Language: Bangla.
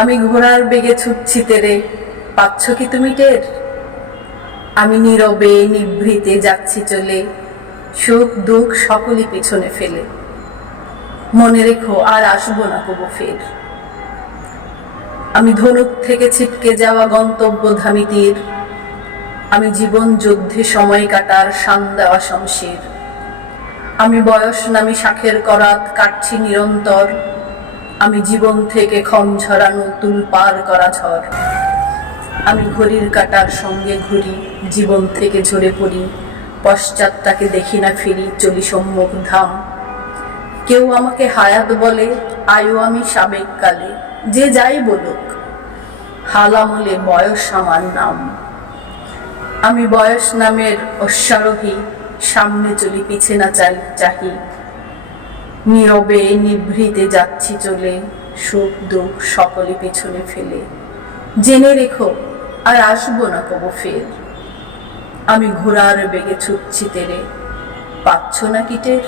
আমি ঘোড়ার বেগে ছুটছি তেরে। পাচ্ছ কি তুমি টের? আমি নীরবে, নিভৃতে যাচ্ছি চলে। সুখ, দুঃখ সকলই পিছনে ফেলে। মনে রেখো, আর আসব না কবু ফের। আমি ধনুক থেকে ছিটকে যাওয়া গন্তব্য ধামি তীর আমি জীবন যুদ্ধে সময় কাটার শান দেওয়া শমশির। আমি বয়স নামি শাখের করাত কাটছি নিরন্তর। আমি জীবন থেকে ক্ষণ ছড়ানো তুল পার করা ঝড়। আমি ঘড়ির কাটার সঙ্গে ঘুরি, জীবন থেকে ঝরে পড়ি। পশ্চাৎটাকে দেখি না ফিরি, চলি সম্মুখ ধাম। কেউ আমাকে হায়াত বলে, আয়ু আমি সাবেক কালে। যে যাই বলুক, হাল আমলে বয়স আমার নাম। আমি বয়স নামের অশ্বারোহী, সামনে চলি পিছে না চাই চাহি। নীরবে নিভৃতে যাচ্ছি চলে, সুখ দুঃখ সকলে পেছনে ফেলে। জেনে রেখো, আর আসব না কব ফের। আমি ঘোরার বেগে ছুটছি তেরে, পাচ্ছ না কিটের?